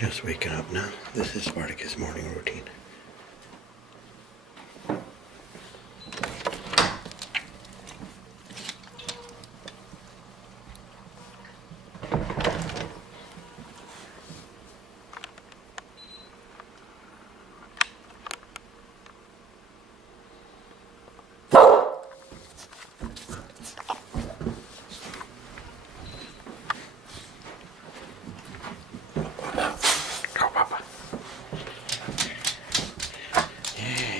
Just waking up now. This is Spartacus' morning routine.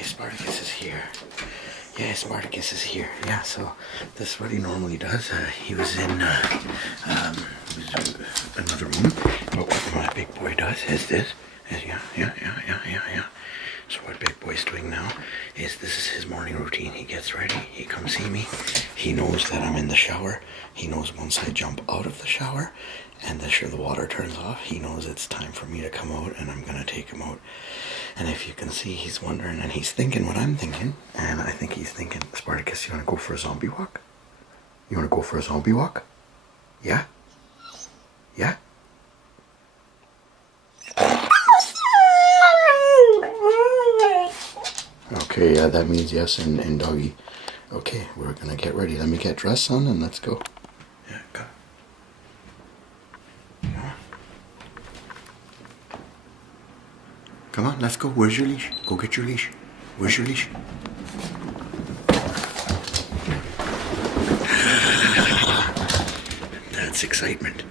Spartacus is here. Yeah, Spartacus is here. Yeah, so this is what he normally does. He was in another room. But what my big boy does is this. Yeah. So what big boy's doing now is this is his morning routine. He gets ready. He comes see me. He knows that I'm in the shower. He knows once I jump out of the shower and the water turns off, he knows it's time for me to come out and I'm gonna take him out. And if you can see, he's wondering and he's thinking what I'm thinking. And I think he's thinking, Spartacus, you wanna go for a zombie walk? You wanna go for a zombie walk? Yeah? Yeah? Okay, yeah, that means yes in doggy. Okay, we're gonna get ready. Let me get dressed, son, and let's go. Yeah, go. Come on, let's go. Where's your leash? Go get your leash. Where's your leash? That's excitement.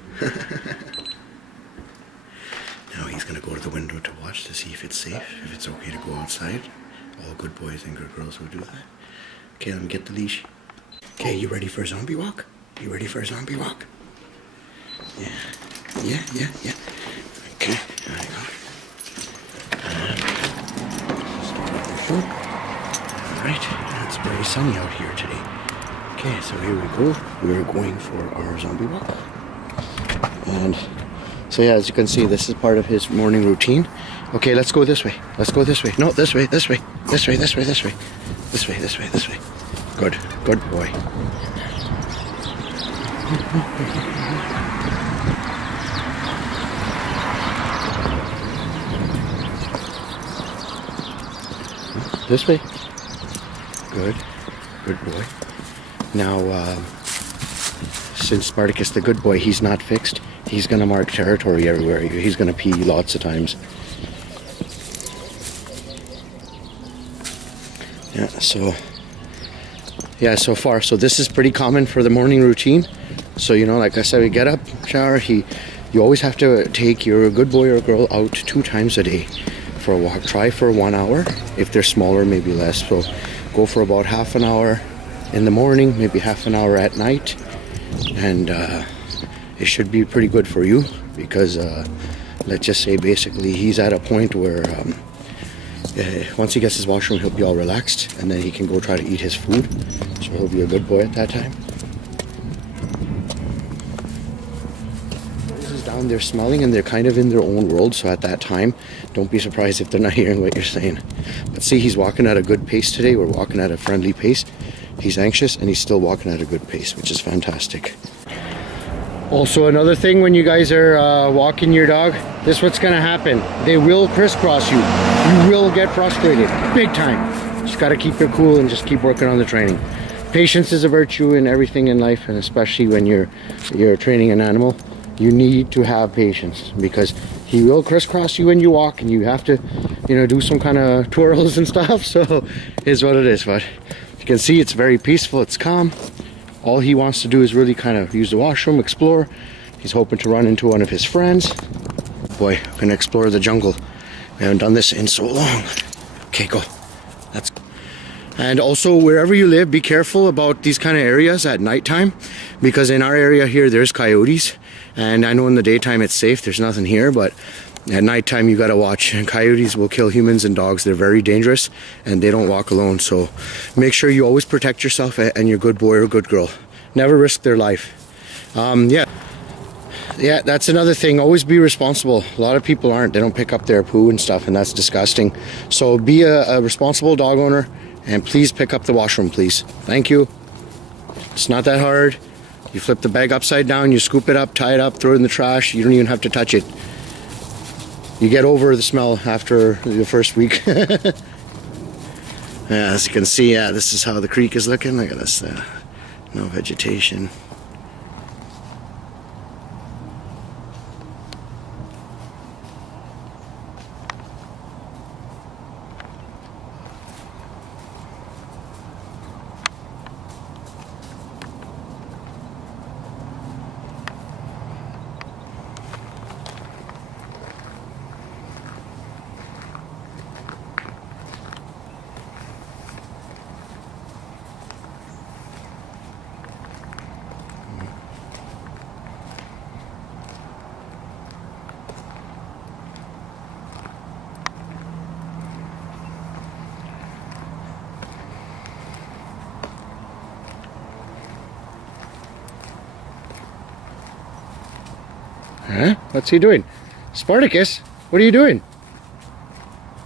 Now he's gonna go to the window to watch to see if it's safe, if it's okay to go outside. All good boys and good girls will do that. Okay, let me get the leash. Okay, you ready for a zombie walk? You ready for a zombie walk? Yeah. Okay, there you go. Alright, it's very sunny out here today. Okay, so here we go. We're going for our zombie walk. And so yeah, as you can see, this is part of his morning routine. Okay, let's go this way. Let's go this way. No, this way. This way. Good boy. This way. Good boy. Now, since Spartacus the good boy, he's not fixed. He's gonna mark territory everywhere. He's gonna pee lots of times. So far, so this is pretty common for the morning routine. So, you know, like I said, we get up, shower, you always have to take your good boy or girl out 2 times a day for a walk. Try for 1 hour. If they're smaller, maybe less. So go for about half an hour in the morning, maybe half an hour at night. And it should be pretty good for you because let's just say basically he's at a point where once he gets his washroom, he'll be all relaxed and then he can go try to eat his food. So he'll be a good boy at that time. He's down there smelling and they're kind of in their own world. So at that time, don't be surprised if they're not hearing what you're saying. But see, he's walking at a good pace today. We're walking at a friendly pace. He's anxious and he's still walking at a good pace, which is fantastic. Also, another thing when you guys are walking your dog, this is what's going to happen. They will crisscross you. You will get frustrated, big time. Just got to keep your cool and just keep working on the training. Patience is a virtue in everything in life, and especially when you're training an animal. You need to have patience because he will crisscross you when you walk, and you have to, you know, do some kind of twirls and stuff. So, here's what it is. But you can see it's very peaceful. It's calm. All he wants to do is really kind of use the washroom, explore. He's hoping to run into one of his friends. Boy, we're gonna explore the jungle. We haven't done this in so long. Okay, go. Let's go. And also, wherever you live, be careful about these kind of areas at nighttime, because in our area here, there's coyotes. And I know in the daytime it's safe, there's nothing here, but at nighttime you gotta watch. And coyotes will kill humans and dogs. They're very dangerous and they don't walk alone. So make sure you always protect yourself and your good boy or good girl. Never risk their life. Yeah, that's another thing. Always be responsible. A lot of people aren't. They don't pick up their poo and stuff, and that's disgusting. So be a responsible dog owner and please pick up the washroom, please. Thank you. It's not that hard. You flip the bag upside down, you scoop it up, tie it up, throw it in the trash. You don't even have to touch it. You get over the smell after the first week. Yeah, as you can see, yeah, this is how the creek is looking. Look at this, no vegetation. Huh? What's he doing? Spartacus, what are you doing?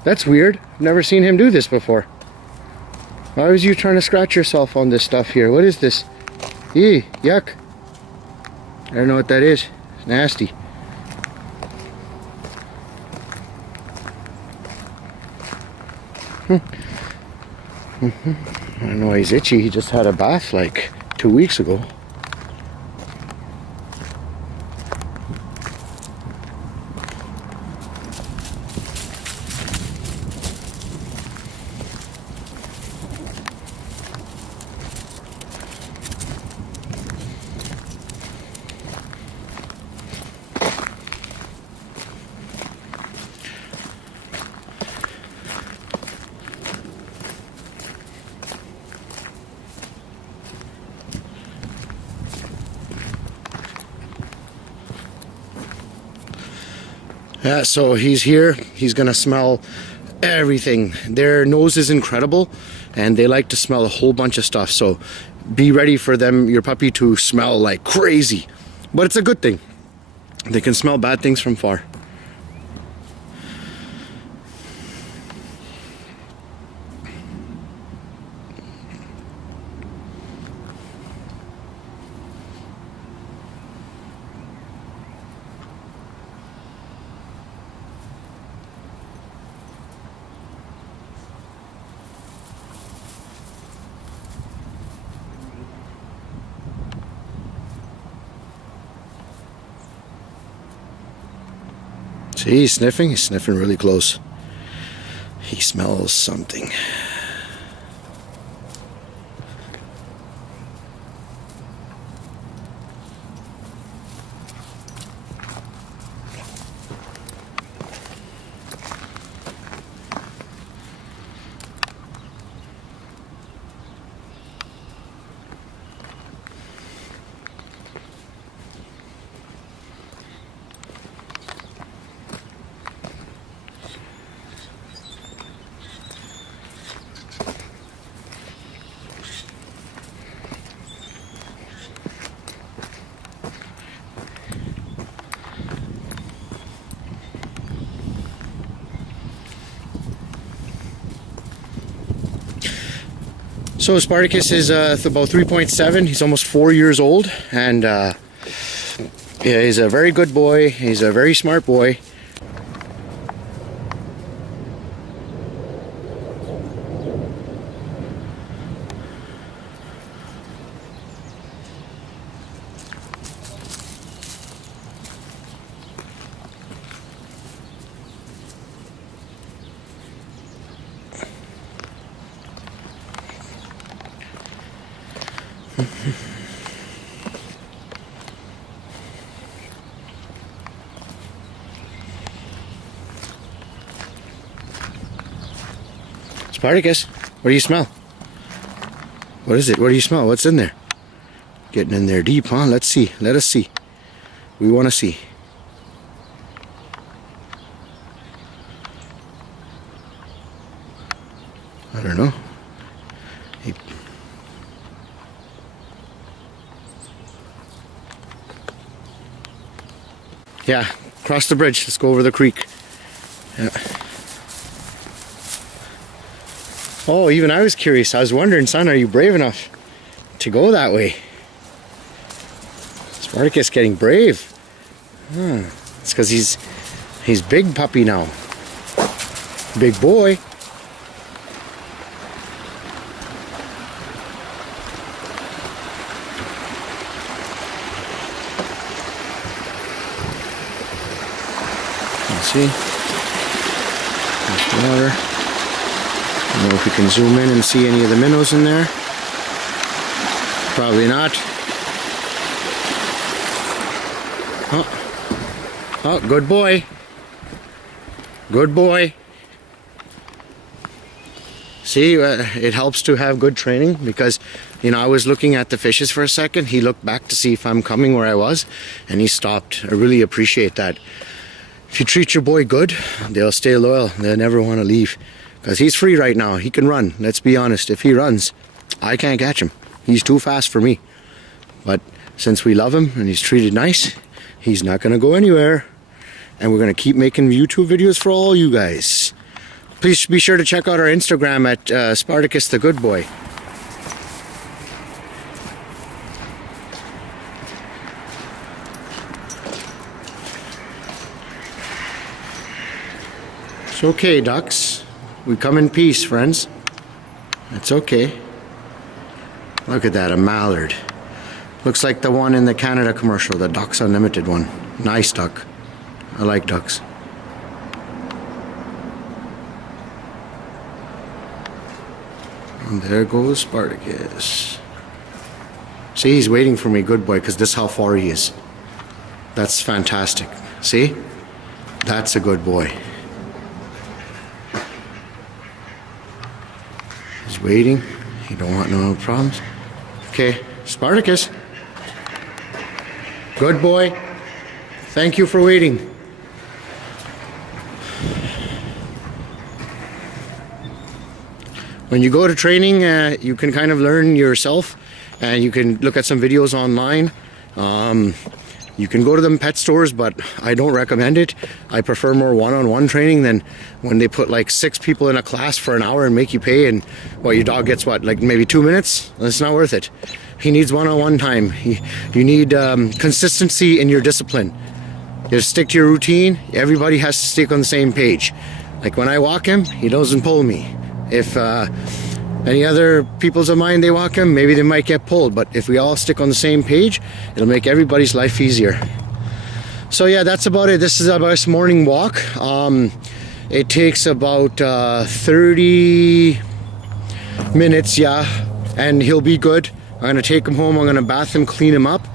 That's weird. I've never seen him do this before. Why was you trying to scratch yourself on this stuff here? What is this? Eee, yuck. I don't know what that is. It's nasty. I don't know why he's itchy. He just had a bath like 2 weeks ago. Yeah, so he's here. He's gonna smell everything. Their nose is incredible and they like to smell a whole bunch of stuff. So be ready for them, your puppy, to smell like crazy. But it's a good thing. They can smell bad things from far. See, he's sniffing really close. He smells something. So Spartacus is about 3.7. He's almost 4 years old, and yeah, he's a very good boy. He's a very smart boy. Spartacus, what do you smell? What is it? What do you smell? What's in there? Getting in there deep, huh? Let's see. Let us see. We want to see. I don't know. Hey. Yeah, cross the bridge. Let's go over the creek. Yeah. Oh, even I was curious. I was wondering, son, are you brave enough to go that way? Spartacus getting brave. It's because he's He's big puppy now. Big boy. Let's see. There's the water. I don't know if we can zoom in and see any of the minnows in there. Probably not. Oh, good boy. Good boy. See, it helps to have good training because, you know, I was looking at the fishes for a second. He looked back to see if I'm coming where I was, and he stopped. I really appreciate that. If you treat your boy good, they'll stay loyal. They'll never want to leave because he's free right now. He can run. Let's be honest. If he runs, I can't catch him. He's too fast for me. But since we love him and he's treated nice, he's not going to go anywhere. And we're going to keep making YouTube videos for all you guys. Please be sure to check out our Instagram at Spartacus the Good Boy. It's okay, ducks. We come in peace, friends. It's okay. Look at that, a mallard. Looks like the one in the Canada commercial, the Ducks Unlimited one. Nice duck. I like ducks. And there goes Spartacus. See, he's waiting for me, good boy, because this is how far he is. That's fantastic. See? That's a good boy. He's waiting. He don't want no problems. Okay, Spartacus. Good boy. Thank you for waiting. When you go to training, you can kind of learn yourself, and you can look at some videos online. You can go to them pet stores, but I don't recommend it. I prefer more one-on-one training than when they put like 6 people in a class for an hour and make you pay, and well, your dog gets what, like maybe 2 minutes? It's not worth it. He needs one-on-one time. You need consistency in your discipline. You stick to your routine. Everybody has to stick on the same page. Like when I walk him, he doesn't pull me. If any other peoples of mine, they walk him, maybe they might get pulled. But if we all stick on the same page, it'll make everybody's life easier. So yeah, that's about it. This is about this morning walk. It takes about 30 minutes, yeah, and he'll be good. I'm gonna take him home, I'm gonna bath him, clean him up.